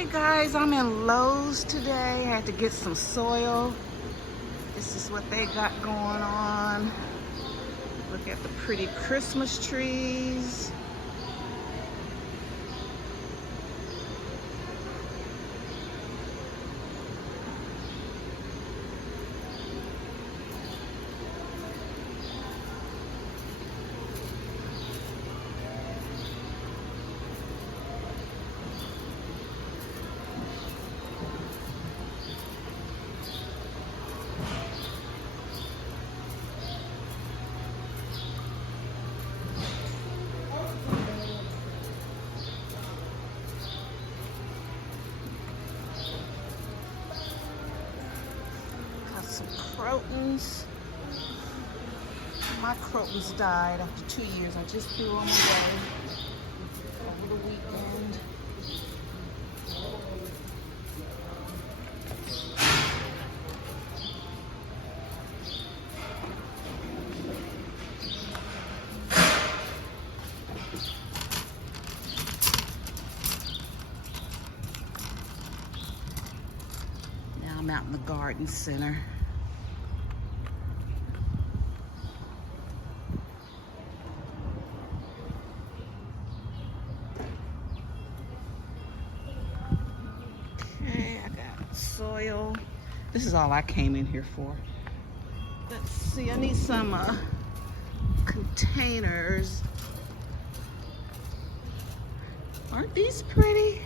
Hey guys, I'm in Lowe's today. I had to get some soil. This is what they got going on. Look at the pretty Christmas trees. Got some crotons. My crotons died after 2 years. I just threw them away over the weekend. Now I'm out in the garden center. Okay, I got soil. This is all I came in here for. Let's see, I need some containers. Aren't these pretty?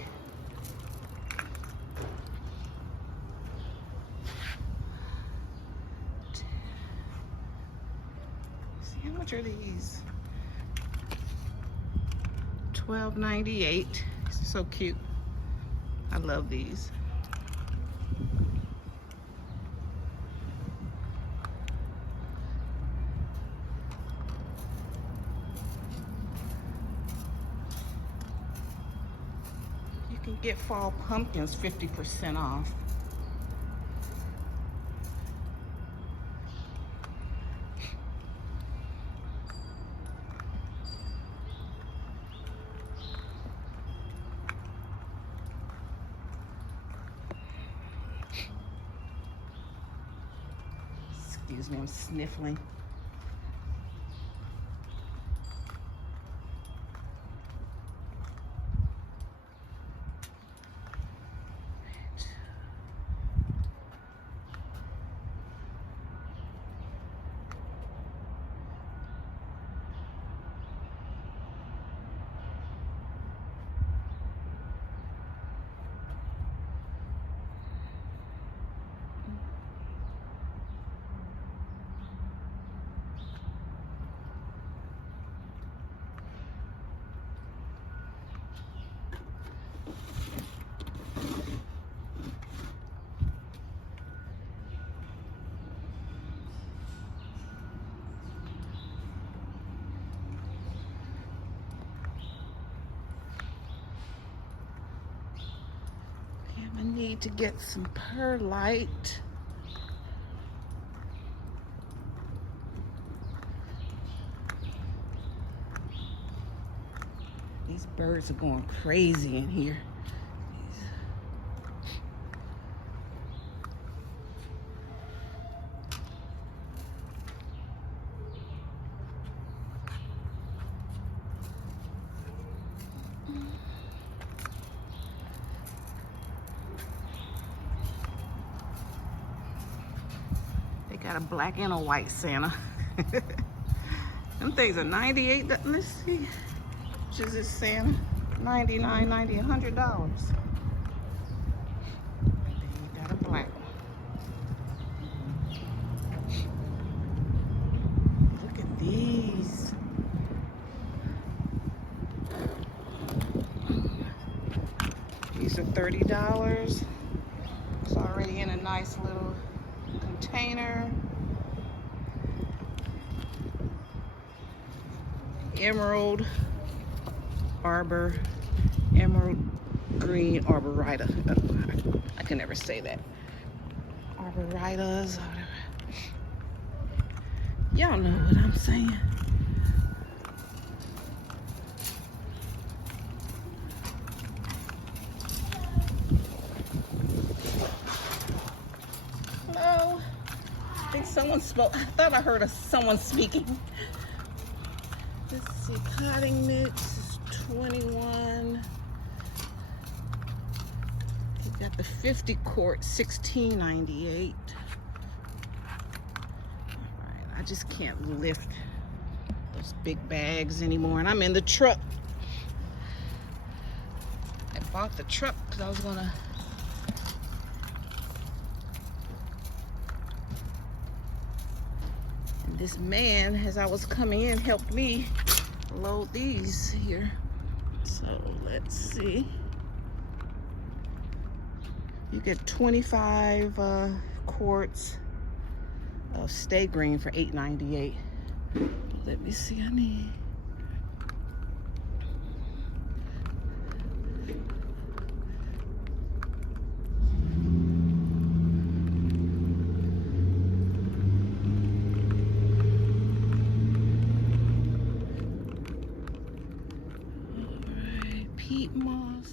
See, how much are these? $12.98. So cute. I love these. You can get fall pumpkins 50% off. Excuse me, I'm sniffling. I need to get some perlite. These birds are going crazy in here. They got a black and a white Santa. Them things are 98. Let's see. Which is this Santa? 99, 90, $100. And then you got a black one. Look at these. These are $30. It's already in a nice little container. Emerald green arborita. I can never say that. Arboritas, whatever. Y'all know what I'm saying. someone spoke. I thought I heard someone speaking. Let's see, potting mix is 21. You got the 50 quart, $16.98. All right, I just can't lift those big bags anymore, and I'm in the truck. I bought the truck because I was gonna and this man, as I was coming in, helped me load these here. So let's see. You get 25 quarts of Stay Green for $8.98. Let me see, I need. All right, peat moss.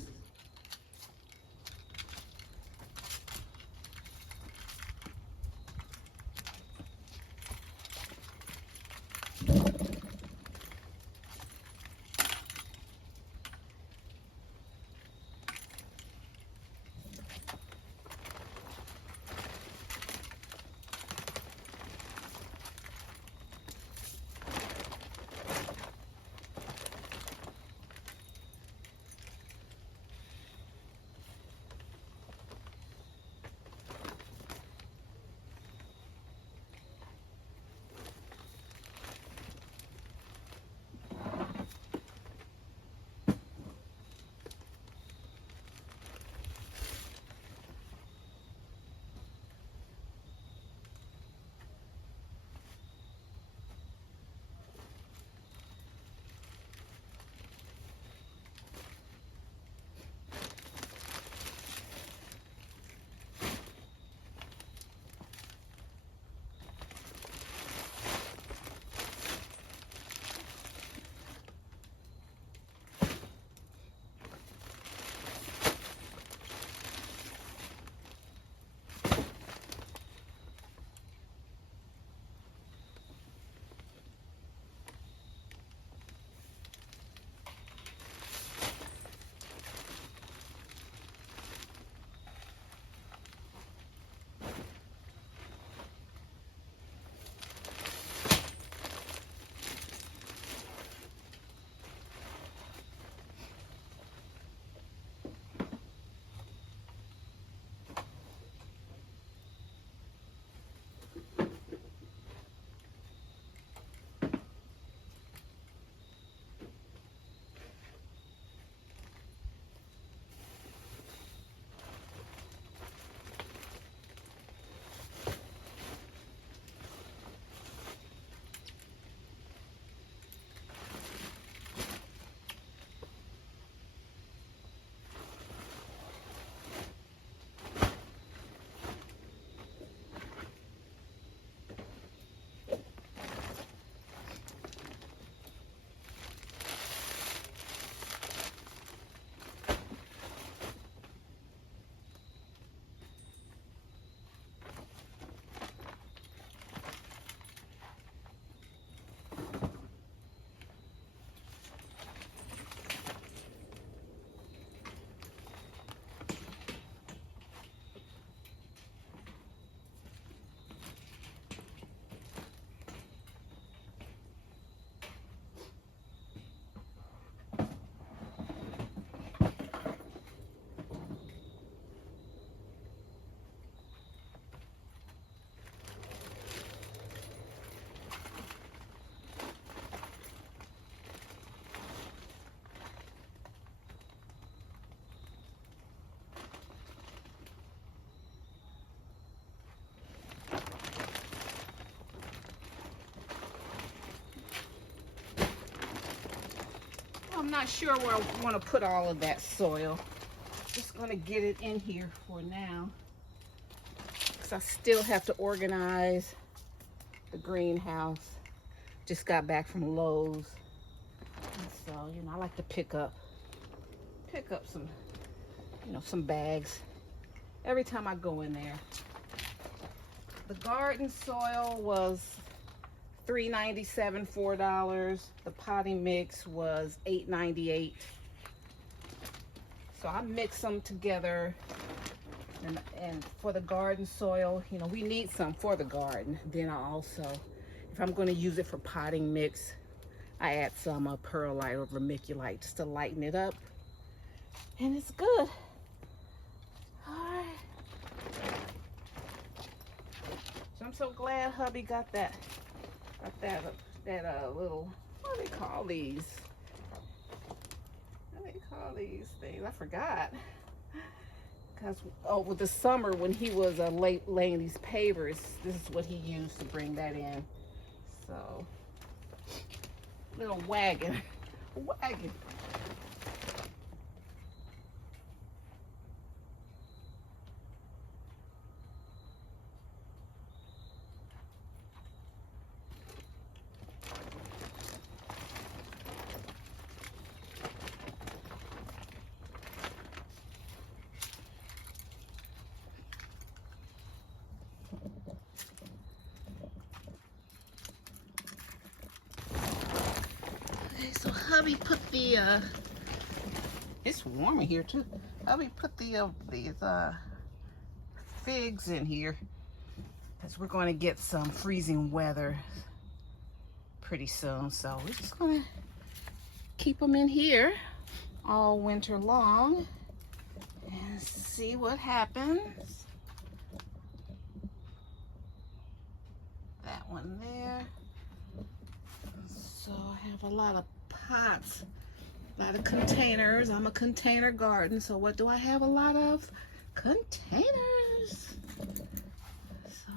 I'm not sure where I want to put all of that soil. Just going to get it in here for now, because I still have to organize the greenhouse. Just got back from Lowe's, and so I like to pick up some some bags every time I go in there. The garden soil was $3.97, $4. The potting mix was $8.98. So I mix them together. And for the garden soil, you know, we need some for the garden. Then I also, if I'm going to use it for potting mix, I add some perlite or vermiculite just to lighten it up. And it's good. All right. So I'm so glad hubby got that little, what do they call these? What do they call these things? I forgot. Because, oh, with the summer when he was laying these pavers, this is what he used to bring that in. So, little wagon. Wagon. So hubby put the it's warm in here too. Hubby put these figs in here because we're going to get some freezing weather pretty soon. So we're just going to keep them in here all winter long and see what happens. That one there. So I have a lot of pots, a lot of containers. I'm a container garden, so what do I have? A lot of containers. So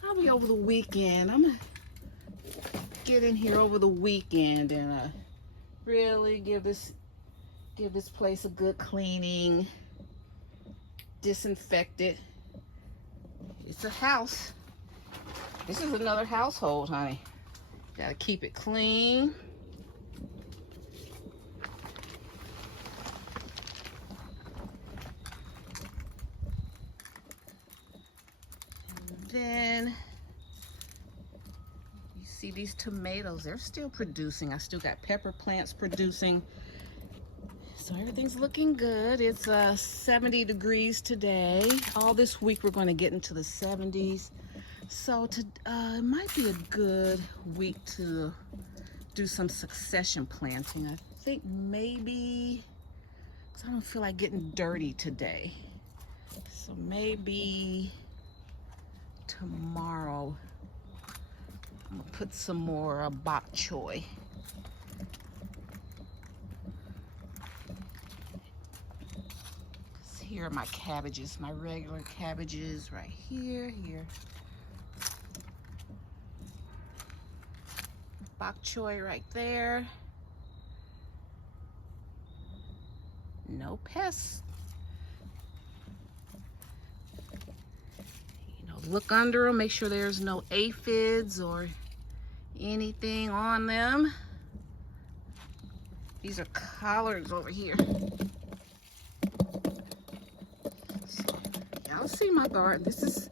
probably over the weekend, I'm gonna get in here over the weekend and really give this place a good cleaning, disinfect it. It's a house. This is another household, honey. Gotta keep it clean. And then you see these tomatoes, they're still producing. I still got pepper plants producing. So everything's looking good. It's 70 degrees today. All this week we're going to get into the 70s. So it might be a good week to do some succession planting. I think maybe, because I don't feel like getting dirty today. So maybe tomorrow I'm gonna put some more bok choy. Here are my cabbages, my regular cabbages right here. Bok choy right there. No pests. You know, look under them, make sure there's no aphids or anything on them. These are collards over here. So, y'all see my garden. This is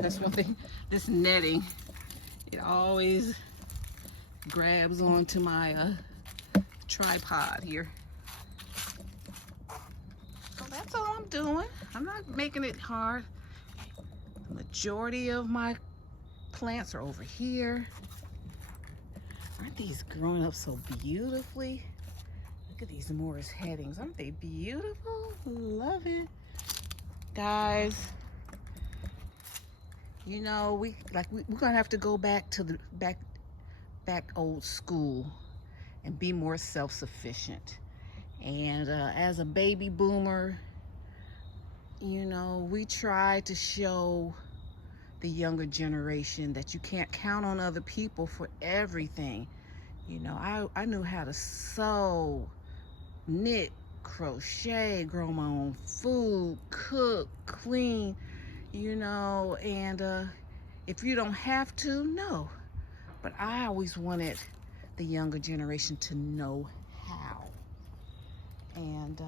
that's one thing, this netting, it always grabs onto my tripod here. So that's all I'm doing. I'm not making it hard. The majority of my plants are over here. Aren't these growing up so beautifully? Look at these Morris headings. Aren't they beautiful? Love it. Guys, you know, we're gonna have to go back to the back old school and be more self-sufficient. And as a baby boomer, you know, we try to show the younger generation that you can't count on other people for everything. You know, I knew how to sew, knit, crochet, grow my own food, cook, clean, you know, and if you don't have to, no. But I always wanted the younger generation to know how. And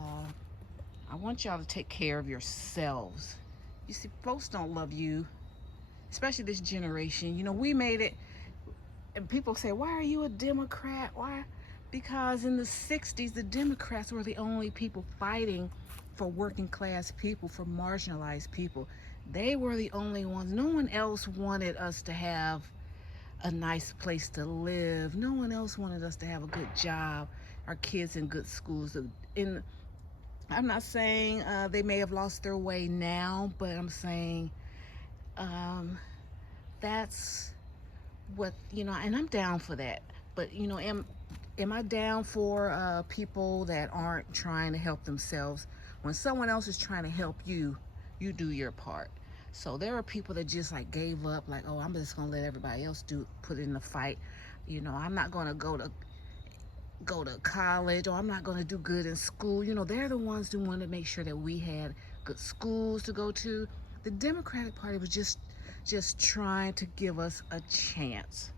I want y'all to take care of yourselves. You see, folks don't love you, especially this generation. You know, we made it, and people say, why are you a Democrat? Why? Because in the 60s, the Democrats were the only people fighting for working class people, for marginalized people. They were the only ones. No one else wanted us to have a nice place to live. No one else wanted us to have a good job, our kids in good schools. I'm not saying they may have lost their way now, but I'm saying that's what, you know, and I'm down for that. But, you know, am I down for people that aren't trying to help themselves? When someone else is trying to help you, you do your part. So there are people that just like gave up, like, oh, I'm just gonna let everybody else put in the fight. You know, I'm not gonna go to college, or I'm not gonna do good in school. You know, they're the ones who want to make sure that we had good schools to go to. The Democratic Party was just trying to give us a chance.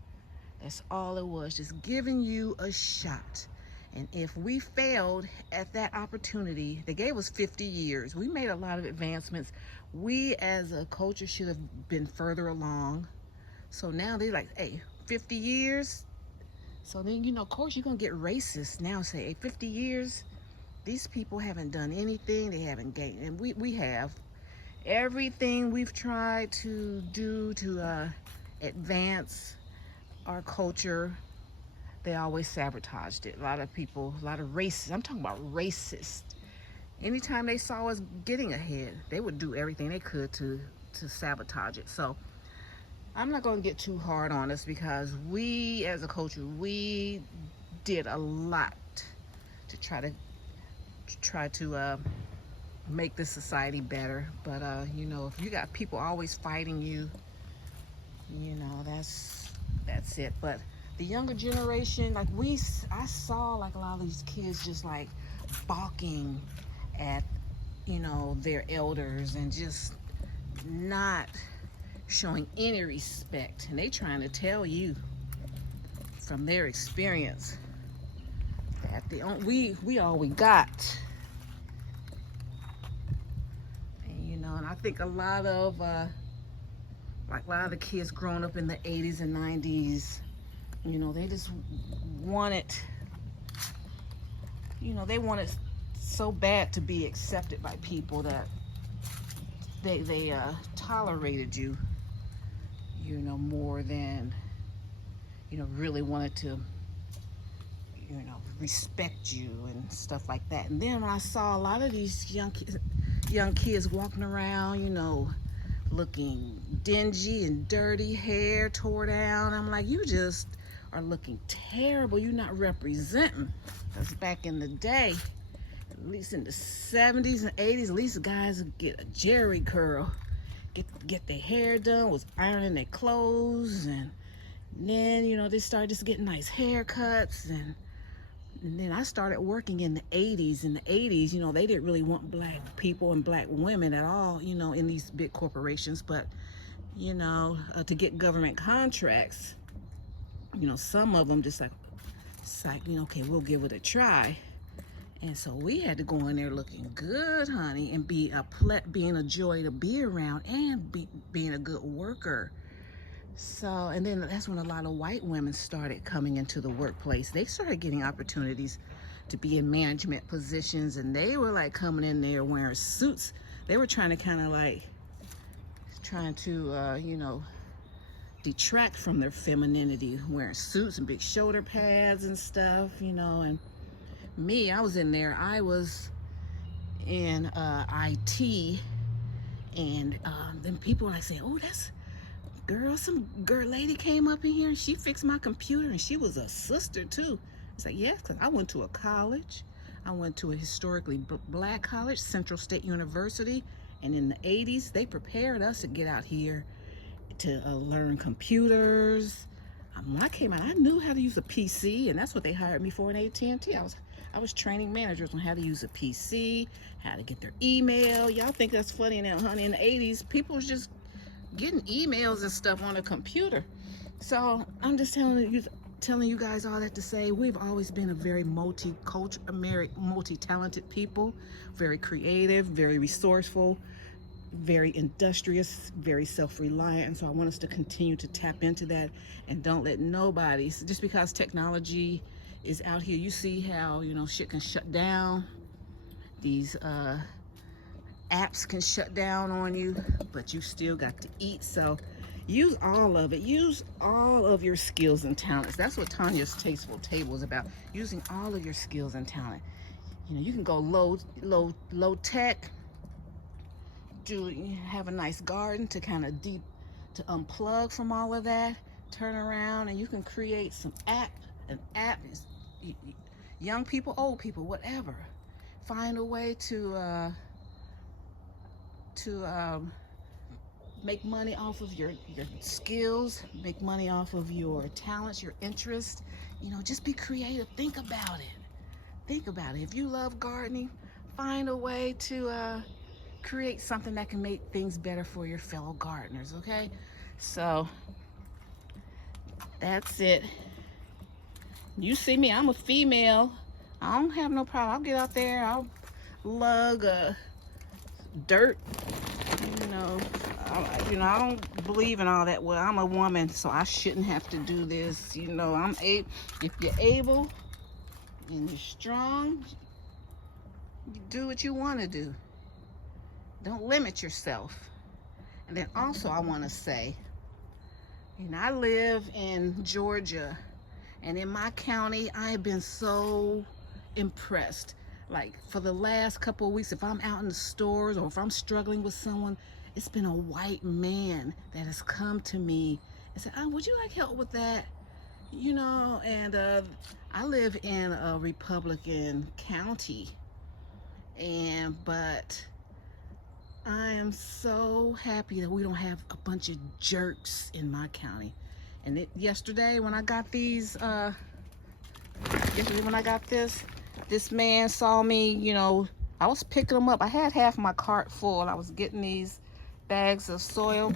That's all it was, just giving you a shot. And if we failed at that opportunity, they gave us 50 years. We made a lot of advancements. We as a culture should have been further along. So now they're like, hey, 50 years? So then, you know, of course, you're going to get racist now. Say, hey, 50 years, these people haven't done anything. They haven't gained. And we have. Everything we've tried to do to advance our culture, they always sabotaged it. A lot of people, a lot of racists, I'm talking about racists. Anytime they saw us getting ahead, they would do everything they could to sabotage it. So I'm not going to get too hard on us, because we as a culture, we did a lot to try to make this society better. But you know, if you got people always fighting you, you know, that's it. But the younger generation, like I saw like a lot of these kids just like balking at, you know, their elders and just not showing any respect. And they trying to tell you from their experience that we all we got. And you know, and I think a lot of the kids growing up in the 80s and 90s, you know, they just wanted, you know, they wanted so bad to be accepted by people that they tolerated you, you know, more than, you know, really wanted to, you know, respect you and stuff like that. And then when I saw a lot of these young kids walking around, you know, looking dingy and dirty, hair tore down, I'm like, you just are looking terrible. You're not representing. Because back in the day, at least in the 70s and 80s, at least guys would get a jerry curl, get their hair done, was ironing their clothes, and then, you know, they started just getting nice haircuts. And then I started working in the 80s. In the 80s, you know, they didn't really want black people and black women at all, you know, in these big corporations. But, you know, to get government contracts, you know, some of them just like, it's like, you know, okay, we'll give it a try. And so we had to go in there looking good, honey, and being a joy to be around, and being a good worker. So, and then that's when a lot of white women started coming into the workplace. They started getting opportunities to be in management positions, and they were like coming in there wearing suits. They were trying to you know, detract from their femininity, wearing suits and big shoulder pads and stuff, you know. And me, I was in there, I was in IT, and then people were like saying, oh, that's some lady came up in here and she fixed my computer, and she was a sister too. It's like, yes, because I went to a college. I went to a historically black college, Central State University, and in the 80s, they prepared us to get out here to learn computers. When I came out, I knew how to use a PC, and that's what they hired me for in AT&T. I was training managers on how to use a PC, how to get their email. Y'all think that's funny now, honey? In the 80s, people was just getting emails and stuff on a computer. So I'm just telling you, telling you guys all that to say, we've always been a very multi-talented people, very creative, very resourceful, very industrious, very self-reliant. And so I want us to continue to tap into that, and don't let nobody, just because technology is out here, you see how, you know, shit can shut down. These apps can shut down on you, but you still got to eat. So use all of it. Use all of your skills and talents. That's what Tanya's Tasteful Table is about. Using all of your skills and talent. You know, you can go low tech. Have a nice garden to kind of to unplug from all of that. Turn around and you can create an app. Young people, old people, whatever. Find a way to make money off of your skills, make money off of your talents, your interests. You know, just be creative. Think about it. Think about it. If you love gardening, find a way to create something that can make things better for your fellow gardeners, okay? So that's it. You see me, I'm a female. I don't have no problem. I'll get out there, I'll lug dirt. I don't believe in all that. Well, I'm a woman, so I shouldn't have to do this. You know, if you're able and you're strong, you do what you want to do. Don't limit yourself. And then also I want to say, you know, I live in Georgia, and in my county, I've been so impressed. Like, for the last couple of weeks, if I'm out in the stores or if I'm struggling with someone, it's been a white man that has come to me and said, "Oh, would you like help with that?" You know, and I live in a Republican county, but I am so happy that we don't have a bunch of jerks in my county. And yesterday when I got this man saw me, you know, I was picking them up. I had half my cart full. I was getting these bags of soil,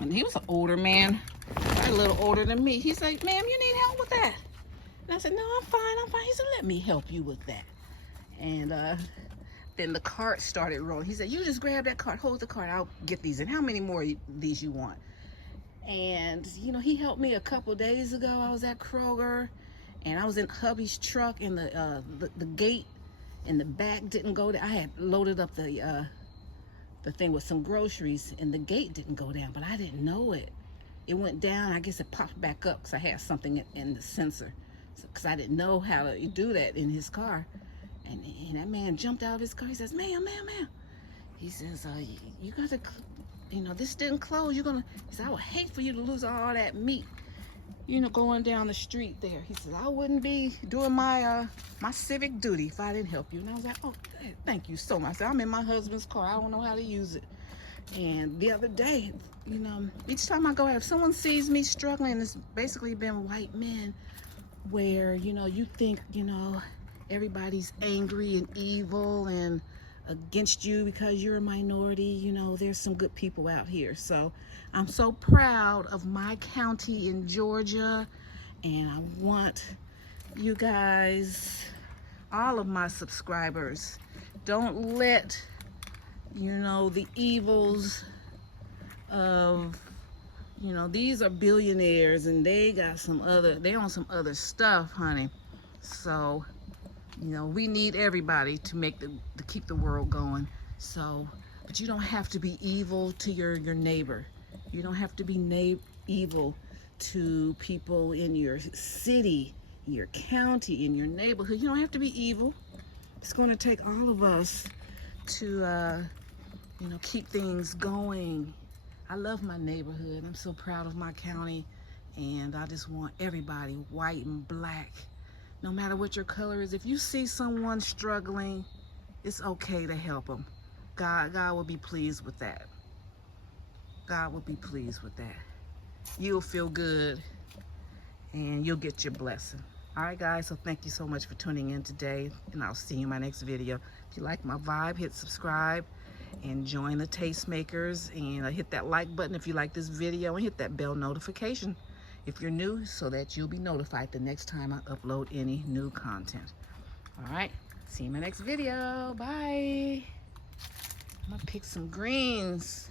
and he was an older man, a little older than me. He's like, "Ma'am, you need help with that?" And I said, "No, I'm fine. He said, "Let me help you with that." And then the cart started rolling. He said, "You just grab that cart, hold the cart, I'll get these. And how many more of these you want?" And you know, he helped me a couple days ago. I was at Kroger, and I was in hubby's truck, and the gate in the back didn't go down. I had loaded up the thing with some groceries, and the gate didn't go down, but I didn't know it. It went down. I guess it popped back up because I had something in the sensor, because I didn't know how to do that in his car. And that man jumped out of his car. He says, "Ma'am." He says, "You got to, you know, this didn't close. You're gonna." He said, "I would hate for you to lose all that meat, you know, going down the street there." He says, "I wouldn't be doing my my civic duty if I didn't help you." And I was like, "Oh, thank you so much." I said, "I'm in my husband's car. I don't know how to use it." And the other day, you know, each time I go out, if someone sees me struggling, it's basically been white men, where, you know, you think, you know, everybody's angry and evil and against you because you're a minority. You know, there's some good people out here. So I'm so proud of my county in Georgia, and I want you guys, all of my subscribers, don't let, you know, the evils of, you know, these are billionaires and they got they on some other stuff, honey. So, you know, we need everybody to keep the world going. So, but you don't have to be evil to your neighbor. You don't have to be evil to people in your city, in your county, in your neighborhood. You don't have to be evil. It's going to take all of us to, you know, keep things going. I love my neighborhood. I'm so proud of my county, and I just want everybody, white and black, no matter what your color is, if you see someone struggling, it's okay to help them. God will be pleased with that. God will be pleased with that. You'll feel good, and you'll get your blessing. All right, guys, so thank you so much for tuning in today, and I'll see you in my next video. If you like my vibe, hit subscribe and join the Tastemakers, and hit that like button if you like this video, and hit that bell notification. if you're new, so that you'll be notified the next time I upload any new content. All right, see you in my next video. Bye. I'm gonna pick some greens.